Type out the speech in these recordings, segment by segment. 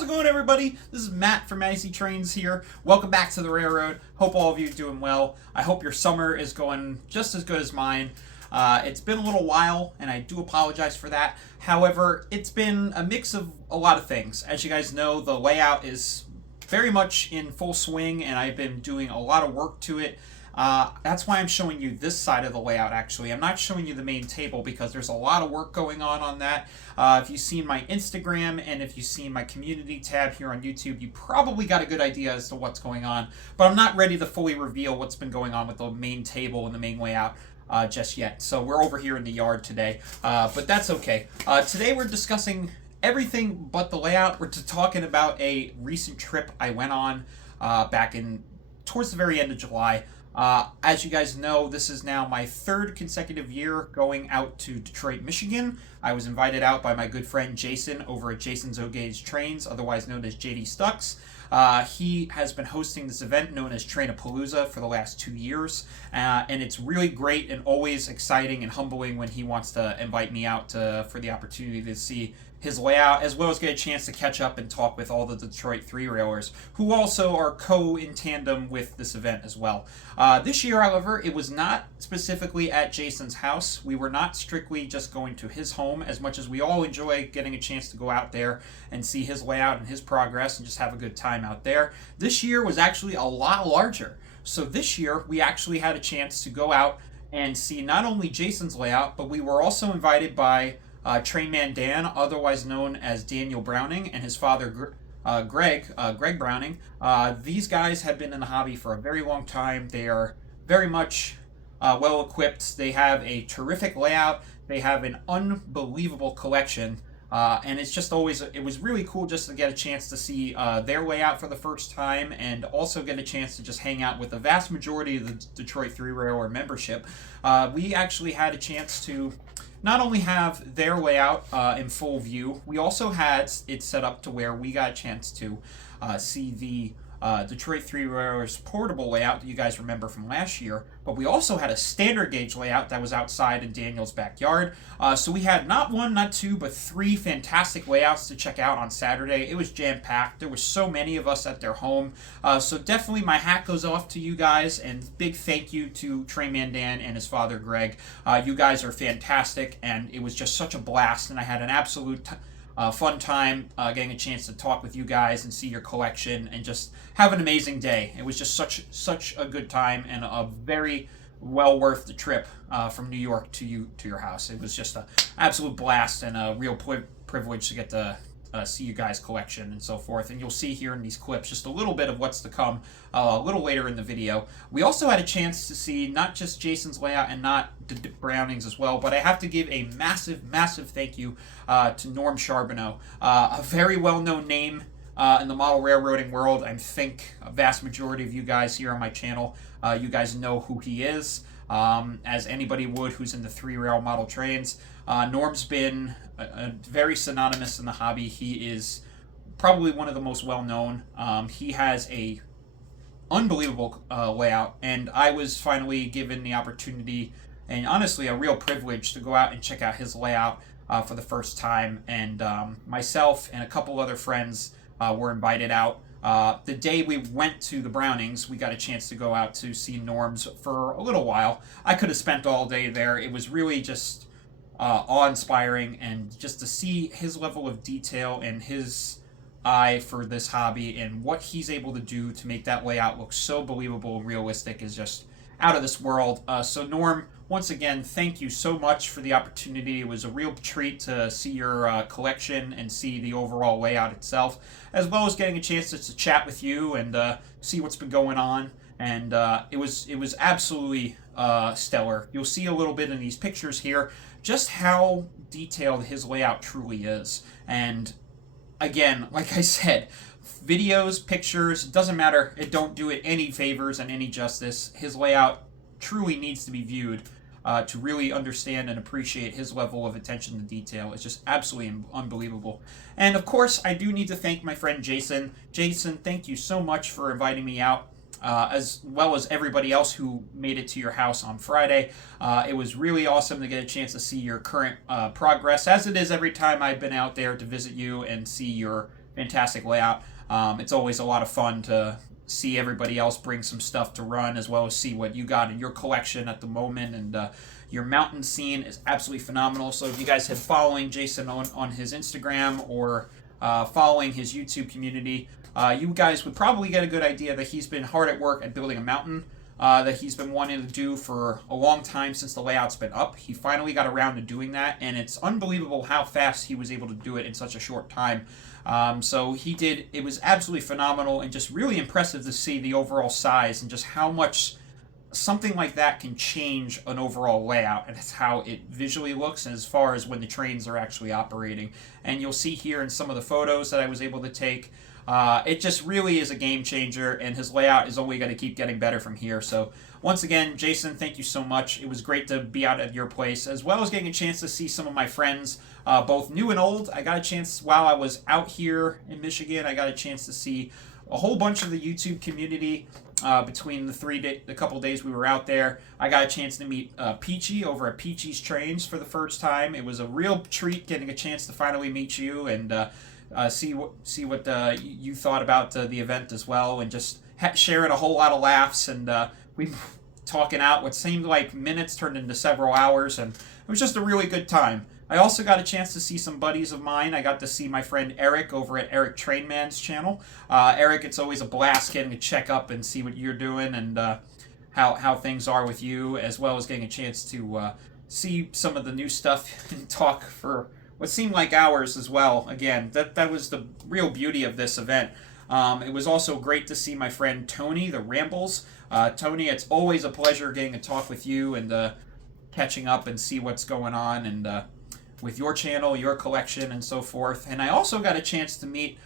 How's it going, everybody? This is Matt from Massey Trains here. Welcome back to the railroad. Hope all of you are doing well. I hope your summer is going just as good as mine. It's been a little while, and I do apologize for that. However, it's been a mix of a lot of things. As you guys know, the layout is very much in full swing, and I've been doing a lot of work to it. That's why I'm showing you this side of the layout, actually. I'm not showing you the main table because there's a lot of work going on that. If you've seen my Instagram and if you've seen my community tab here on YouTube, you probably got a good idea as to what's going on. But I'm not ready to fully reveal what's been going on with the main table and the main layout just yet. So we're over here in the yard today, but that's okay. Today we're discussing everything but the layout. We're talking about a recent trip I went on back in towards the very end of July. As you guys know, this is now my third consecutive year going out to Detroit, Michigan. I was invited out by my good friend Jason over at Jason's O-Gauge Trains, otherwise known as JD Stucks. He has been hosting this event known as TrainApalooza for the last 2 years, and it's really great and always exciting and humbling when he wants to invite me out for the opportunity to see his layout, as well as get a chance to catch up and talk with all the Detroit 3-railers, who also are in tandem with this event as well. This year, however, it was not specifically at Jason's house. We were not strictly just going to his home, as much as we all enjoy getting a chance to go out there and see his layout and his progress and just have a good time out there. This year was actually a lot larger. So this year, we actually had a chance to go out and see not only Jason's layout, but we were also invited by Trainman Dan, otherwise known as Daniel Browning, and his father Greg Browning. These guys have been in the hobby for a very long time. They are very much well equipped. They have a terrific layout. They have an unbelievable collection. And it's just always, it was really cool just to get a chance to see their layout for the first time, and also get a chance to just hang out with the vast majority of the Detroit 3-Railroad membership. We actually had a chance to not only have their layout in full view, we also had it set up to where we got a chance to see the Detroit 3-Railroad's portable layout that you guys remember from last year, but we also had a standard gauge layout that was outside in Daniel's backyard. So we had not one, not two, but three fantastic layouts to check out on Saturday. It was jam-packed. There were so many of us at their home. So definitely my hat goes off to you guys, and big thank you to Trainman Dan and his father Greg. You guys are fantastic, and it was just such a blast, and I had an absolute fun time getting a chance to talk with you guys and see your collection and just have an amazing day. It was just such a good time, and a very well worth the trip from New York to your house. It was just an absolute blast and a real privilege to get to see you guys' collection and so forth. And you'll see here in these clips just a little bit of what's to come a little later in the video. We also had a chance to see not just Jason's layout and not Browning's as well, but I have to give a massive thank you to Norm Charbonneau, a very well-known name in the model railroading world. I think a vast majority of you guys here on my channel, you guys know who he is, as anybody would who's in the 3-rail model trains. Norm's been very synonymous in the hobby. He is probably one of the most well-known. He has a unbelievable layout, and I was finally given the opportunity, and honestly a real privilege, to go out and check out his layout for the first time. And myself and a couple other friends were invited out. The day we went to the Brownings, we got a chance to go out to see Norm's for a little while. I could have spent all day there. It was really just awe-inspiring, and just to see his level of detail and his eye for this hobby and what he's able to do to make that layout look so believable and realistic is just out of this world. So Norm, once again, thank you so much for the opportunity. It was a real treat to see your collection and see the overall layout itself, as well as getting a chance to chat with you and see what's been going on. And it was absolutely stellar. You'll see a little bit in these pictures here just how detailed his layout truly is. And again, like I said, videos, pictures, doesn't matter. It don't do it any favors and any justice. His layout truly needs to be viewed to really understand and appreciate his level of attention to detail. It's just absolutely unbelievable. And of course, I do need to thank my friend Jason. Jason, thank you so much for inviting me out. As well as everybody else who made it to your house on Friday. It was really awesome to get a chance to see your current progress, as it is every time I've been out there to visit you and see your fantastic layout. It's always a lot of fun to see everybody else bring some stuff to run, as well as see what you got in your collection at the moment. And your mountain scene is absolutely phenomenal. So if you guys have following Jason on his Instagram or following his YouTube community, you guys would probably get a good idea that he's been hard at work at building a mountain that he's been wanting to do for a long time since the layout's been up. He finally got around to doing that, and it's unbelievable how fast he was able to do it in such a short time. So he did, it was absolutely phenomenal and just really impressive to see the overall size and just how much something like that can change an overall layout, and it's how it visually looks as far as when the trains are actually operating. And you'll see here in some of the photos that I was able to take, it just really is a game changer, and his layout is only going to keep getting better from here. So once again, Jason, thank you so much. It was great to be out at your place, as well as getting a chance to see some of my friends, both new and old. I got a chance while I was out here in Michigan. I got a chance to see a whole bunch of the YouTube community between the couple days we were out there. I got a chance to meet Peachy over at Peachy's Trains for the first time. It was a real treat getting a chance to finally meet you and see what you thought about the event as well, and just sharing a whole lot of laughs, and we talking out what seemed like minutes turned into several hours, and it was just a really good time. I also got a chance to see some buddies of mine. I got to see my friend Eric over at Eric Trainman's channel. Eric, it's always a blast getting to check up and see what you're doing and how things are with you, as well as getting a chance to see some of the new stuff and talk for what seemed like hours as well. Again, that was the real beauty of this event. It was also great to see my friend Tony, the Rambles. Tony, it's always a pleasure getting to talk with you and catching up and see what's going on and with your channel, your collection, and so forth. And I also got a chance to meet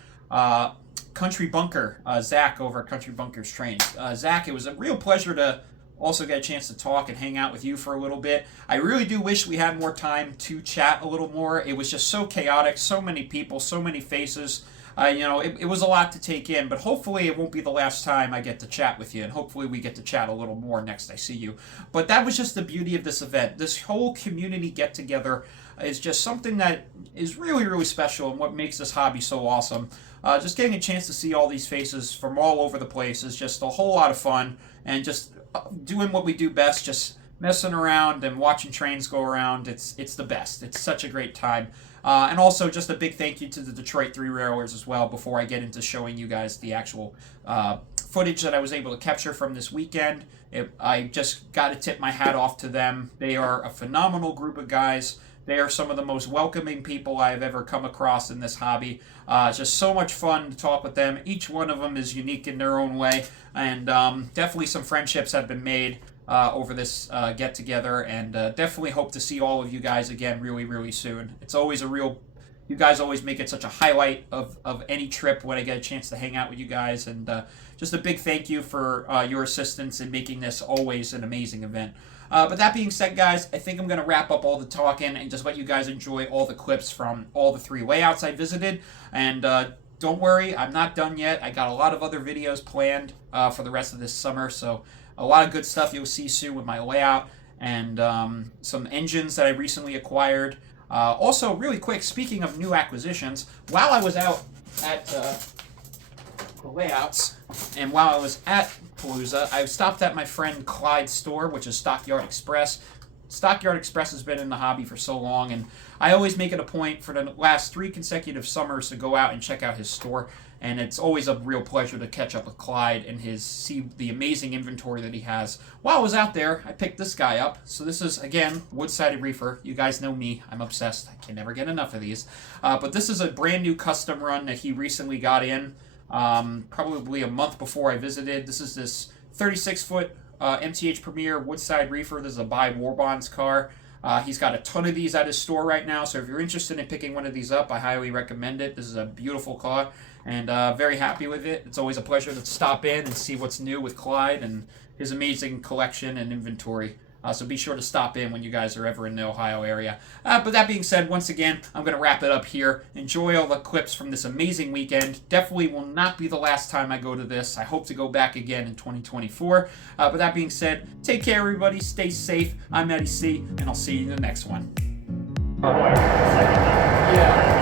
Country Bunker, Zach over at Country Bunker's Trains. Zach, it was a real pleasure to also get a chance to talk and hang out with you for a little bit. I really do wish we had more time to chat a little more. It was just so chaotic, so many people, so many faces. It was a lot to take in, but hopefully it won't be the last time I get to chat with you, and hopefully we get to chat a little more next I see you. But that was just the beauty of this event. This whole community get-together is just something that is really, really special, and what makes this hobby so awesome. Just getting a chance to see all these faces from all over the place is just a whole lot of fun, and just doing what we do best, just messing around and watching trains go around. It's the best. It's such a great time. And also just a big thank you to the Detroit 3 Railers as well, before I get into showing you guys the actual footage that I was able to capture from this weekend. I just got to tip my hat off to them. They are a phenomenal group of guys. They are some of the most welcoming people I have ever come across in this hobby. It's just so much fun to talk with them. Each one of them is unique in their own way, and definitely some friendships have been made over this get-together, and definitely hope to see all of you guys again really, really soon. It's always you guys always make it such a highlight of any trip when I get a chance to hang out with you guys, and just a big thank you for your assistance in making this always an amazing event. But that being said, guys, I think I'm going to wrap up all the talking and just let you guys enjoy all the clips from all the 3 layouts I visited. And don't worry, I'm not done yet. I got a lot of other videos planned for the rest of this summer, so a lot of good stuff you'll see soon with my layout and some engines that I recently acquired. Also, really quick, speaking of new acquisitions, while I was out at the layouts, and while I was at Palooza, I stopped at my friend Clyde's store, which is Stockyard Express. Stockyard Express has been in the hobby for so long, and I always make it a point for the last 3 consecutive summers to go out and check out his store, and it's always a real pleasure to catch up with Clyde and see the amazing inventory that he has. While I was out there, I picked this guy up. So this is, again, wood-sided reefer. You guys know me. I'm obsessed. I can never get enough of these. But this is a brand new custom run that he recently got in, probably a month before I visited. This is this 36-foot MTH Premier Woodside Reefer. This is a Buy War Bonds car. He's got a ton of these at his store right now, so if you're interested in picking one of these up, I highly recommend it. This is a beautiful car, and very happy with it. It's always a pleasure to stop in and see what's new with Clyde and his amazing collection and inventory. So be sure to stop in when you guys are ever in the Ohio area. But that being said, once again, I'm going to wrap it up here. Enjoy all the clips from this amazing weekend. Definitely will not be the last time I go to this. I hope to go back again in 2024. But that being said, take care, everybody. Stay safe. I'm Eddie C., and I'll see you in the next one. Yeah.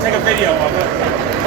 Take a video of it.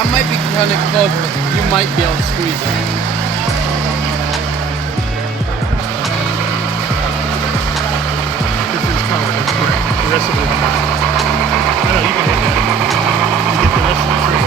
That might be kind of close, but you might be able to squeeze it. This is kind of like a correct. The rest of it is not. I know you can hit that. You get the rest of the tree.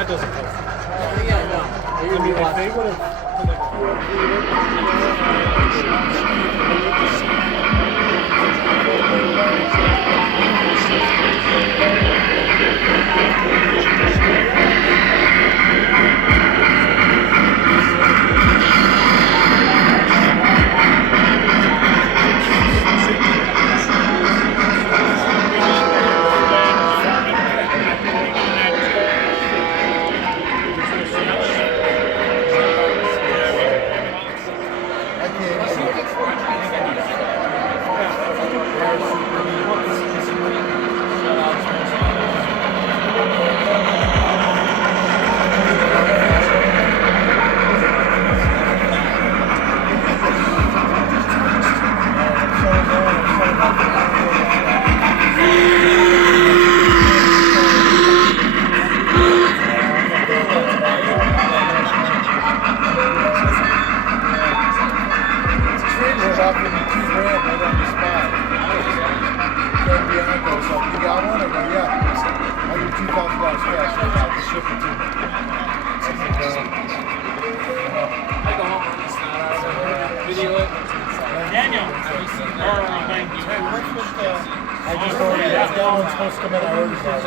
That doesn't help. I mean, if they would Daniel, thank you. I just ordered that. That one's supposed to come in. I ordered that.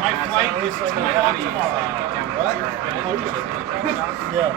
My flight is 2 o'clock tomorrow. What? Yeah.